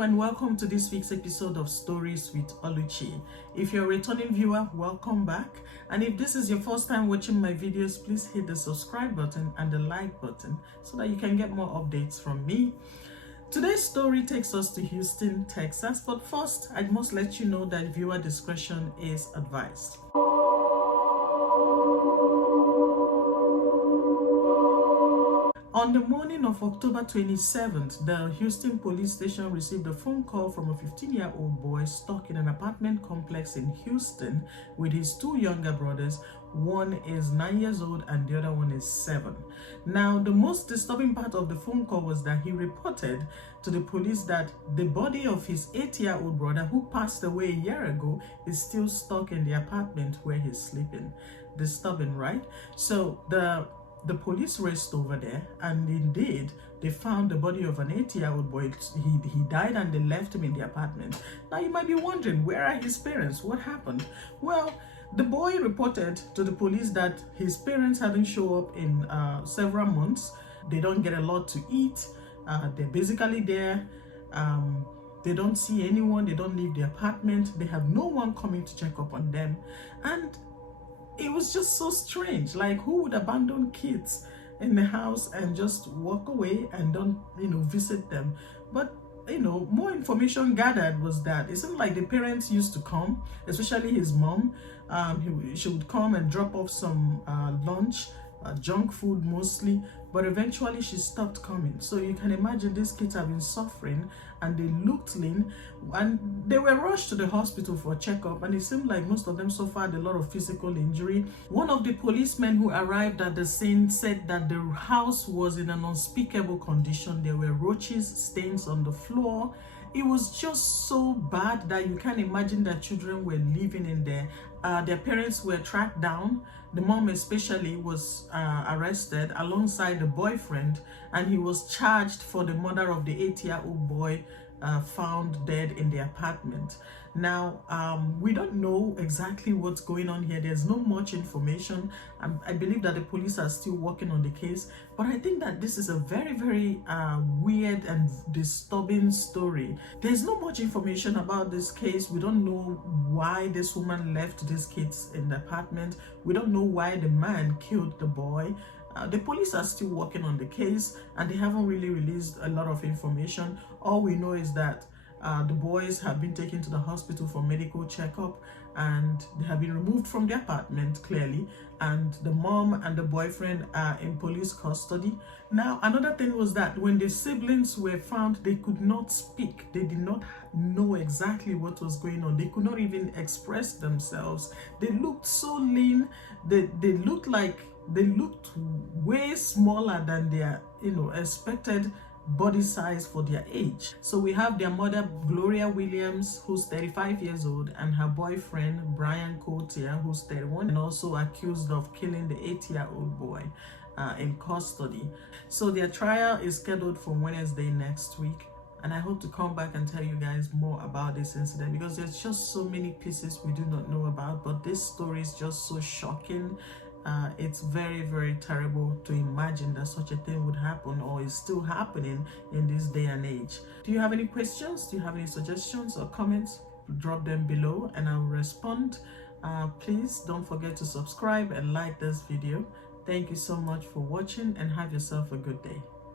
Hello and welcome to this week's episode of Stories with Oluchi. If you're a returning viewer, welcome back. And if this is your first time watching my videos, please hit the subscribe button and the like button so that you can get more updates from me. Today's story takes us to Houston, Texas. But first, I must let you know that viewer discretion is advised. On the morning of October 27th, the Houston police station received a phone call from a 15-year-old boy stuck in an apartment complex in Houston with his two younger brothers. One is 9 years old and the other one is 7. Now, the most disturbing part of the phone call was that he reported to the police that the body of his 8-year-old brother, who passed away a year ago, is still stuck in the apartment where he's sleeping. Disturbing, right? So the police raced over there, and indeed they found the body of an 8-year-old boy. He died and they left him in the apartment. Now you might be wondering, where are his parents? What happened? Well, the boy reported to the police that his parents hadn't shown up in several months. They don't get a lot to eat. They're basically there. They don't see anyone. They don't leave the apartment. They have no one coming to check up on them. And it was just so strange. Like, who would abandon kids in the house and just walk away and don't, visit them? But, more information gathered was that it seemed like the parents used to come, especially his mom. She would come and drop off some lunch, junk food mostly, but eventually she stopped coming. So you can imagine these kids have been suffering and they looked lean, and they were rushed to the hospital for a checkup, and it seemed like most of them suffered a lot of physical injury. One of the policemen who arrived at the scene said that the house was in an unspeakable condition. There were roaches, stains on the floor. It was just so bad that you can't imagine that children were living in there. Their parents were tracked down. The mom especially was arrested alongside the boyfriend, and he was charged for the murder of the 8-year-old boy found dead in the apartment. Now, we don't know exactly what's going on here. There's not much information. I believe that the police are still working on the case, but I think that this is a very, very weird and disturbing story. There's not much information about this case. We don't know why this woman left these kids in the apartment. We don't know why the man killed the boy. The police are still working on the case, and they haven't really released a lot of information. All we know is that the boys have been taken to the hospital for medical checkup, and they have been removed from the apartment, clearly, and the mom and the boyfriend are in police custody. Now, another thing was that when the siblings were found, they could not speak. They did not know exactly what was going on. They could not even express themselves. They looked so lean. They looked way smaller than their expected body size for their age. So we have their mother, Gloria Williams, who's 35 years old, and her boyfriend, Brian Cotier, who's 31, and also accused of killing the 8-year-old boy in custody. So their trial is scheduled for Wednesday next week, and I hope to come back and tell you guys more about this incident, because there's just so many pieces we do not know about. But this story is just so shocking. It's very, very terrible to imagine that such a thing would happen, or is still happening in this day and age. Do you have any questions? Do you have any suggestions or comments? Drop them below and I'll respond. Please don't forget to subscribe and like this video. Thank you so much for watching, and have yourself a good day.